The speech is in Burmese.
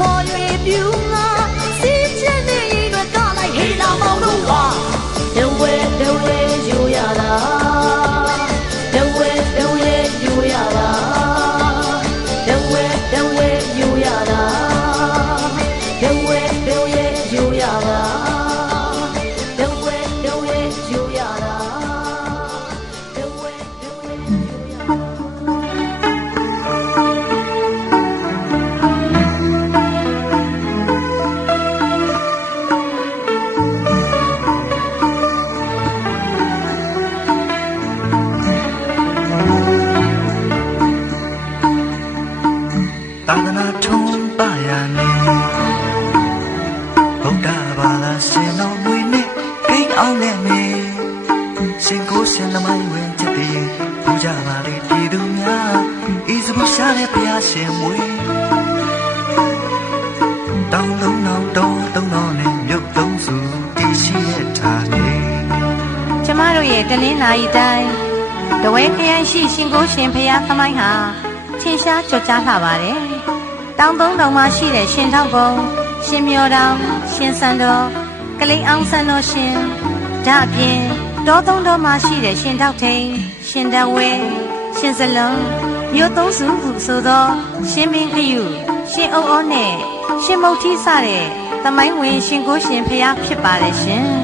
破月表啊，西天的一个嘎来黑拉毛路啊，六位就呀啦，六位就呀啦，六位就呀啦，六位就呀啦，六位就呀啦。သာသနာထုံးပါရနေဗုဒ္ဓဘာသာရှင်တော်မွေနဲ့ဂိမ်းအောင်နဲ့နေရှင်ကိုရှင်သမိုင်းဝင်ချက်တည်းပူကြပါလေပြည်သူများဤစပူရှာတဲ့ဘုရားရှင်မွေတောင်းလုံးတော်နဲ့မြုပ်သုံးစုတည်ရှိရထားနေကျမတို့ရဲ့တလင်းနာရီတိုင်းတဝဲခရိုင်ရှိရှင်ကိုရှင်ဘုရားသမိုင်းဟာထင်ရှားကြော်ကြားလှပါတယ်။တောင်သုံးတောင်မှာရှိတဲ့ရှင်ထောက်ကုန်းရှင်မြော်တောင်ရှင်စံတော်ကလိန်အောင်စံတော်ရှင်ဒါအပြင်တောသုံးတော်မှာရှိတဲ့ရှင်ထောက်ထိန်ရှင်တဝဲရှင်စလုံးမြို့သုံးစုဟုဆိုသောရှင်ပင်ခယူရှင်အုံအောနဲ့ရှင်မုတ်ထီးစတဲ့သမိုင်းဝင်ရှင်ကိုရှင်ဖျားဖြစ်ပါတယ်ရှင်။